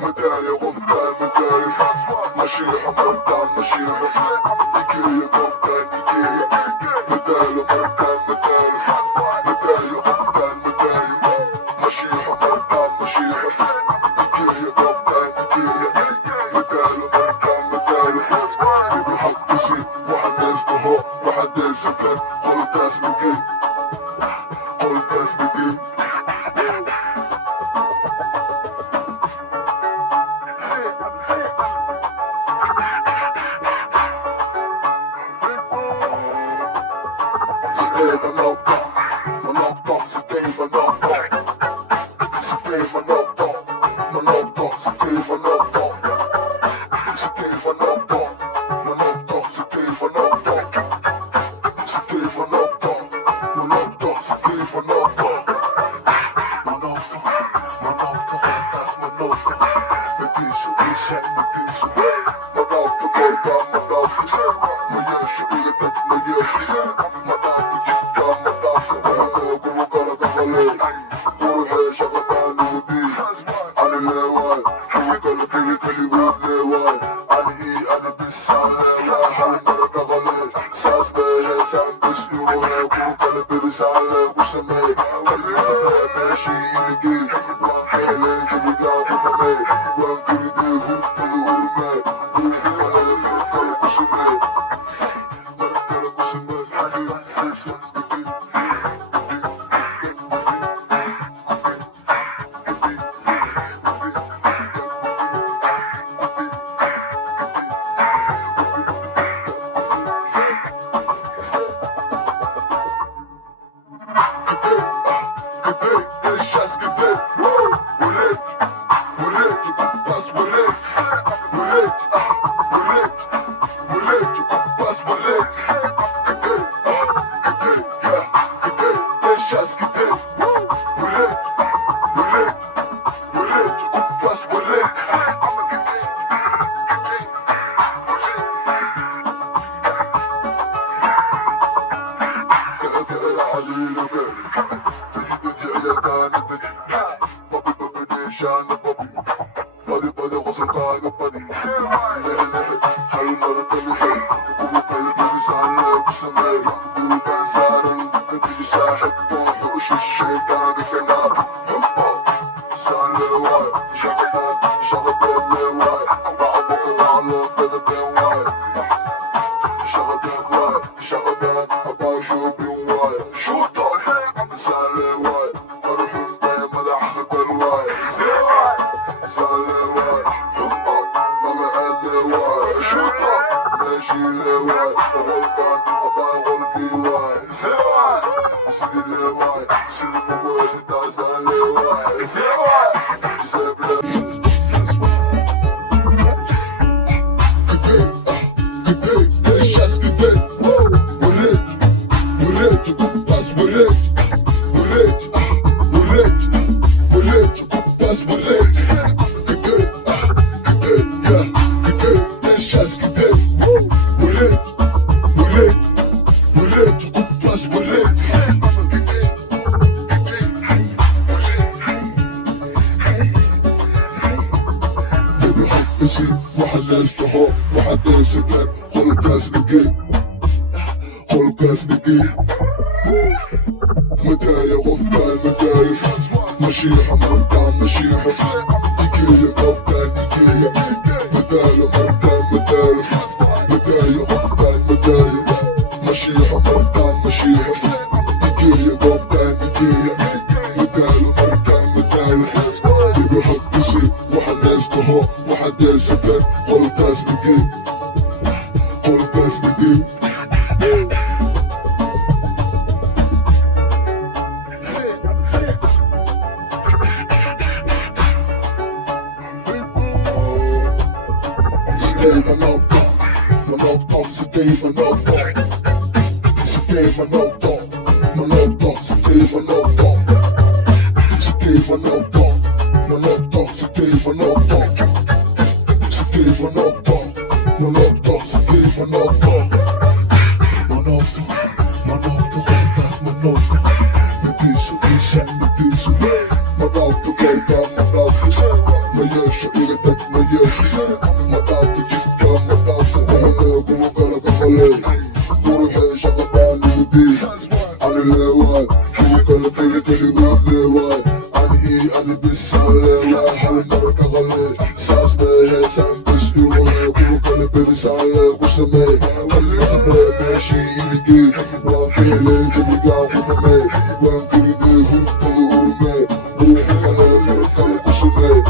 مدايا غفان مدايا مشيها مركان مشيها تكية غفان تكية مدايا مركان مدايا مدايا غفان مدايا مشيها مركان مشيها تكية غفان تكية مدايا مركان مدايا بالحق تسيب واحد ناس بهو واحد ناس سكن كل الناس مكين كل الناس مكين مطعت جدا مطعت أهلك وكلك خليك وروحي شغبان ودي عن الهواي وكلك اللي قدلواي عن أنا بس علي حل مرك غلي ساس بيه سام بس يوهي وكلك بس علي وسمي خلي سمي ماشي إلقي راقي لي تبقى وممي وان كريدي هرطة ورمي وكلك مرك وسمي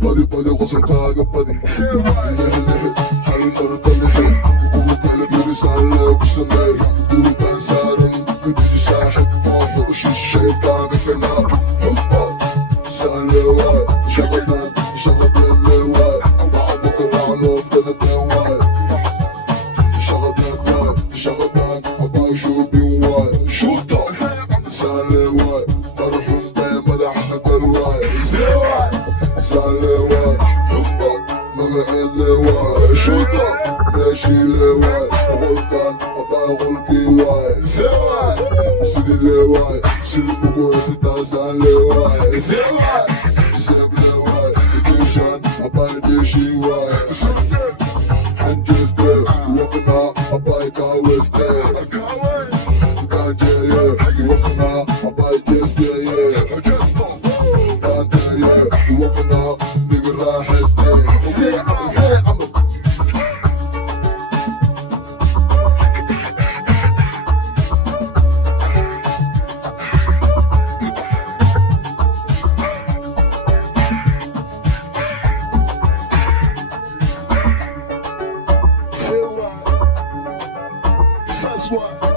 Buddy, buddy, what's a tag, buddy? Harry, not a buddy. Who can it be? Sale, what's a man? Who can Saturn? Could you say, oh, she's shaped on the canal? Sale, what? Shagadan, Shagadan, what? I'm walking around over the what? Shagadan, what? Shagadan, about you be what? Shoot up! Sale, what? Barhum, damn, but I had the right. Zero! Salewa, hoppa, maga elewa, shoota, meshi lewa, volkan, aba volki wa, zewa, sidi lewa, sidi bugo sita salewa, zewa, zeb lewa, edition, aba edishi wa, hanjes de, wakana, aba kawes de, kanje ye, wakana, aba kes de ye. That's why.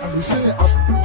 I'm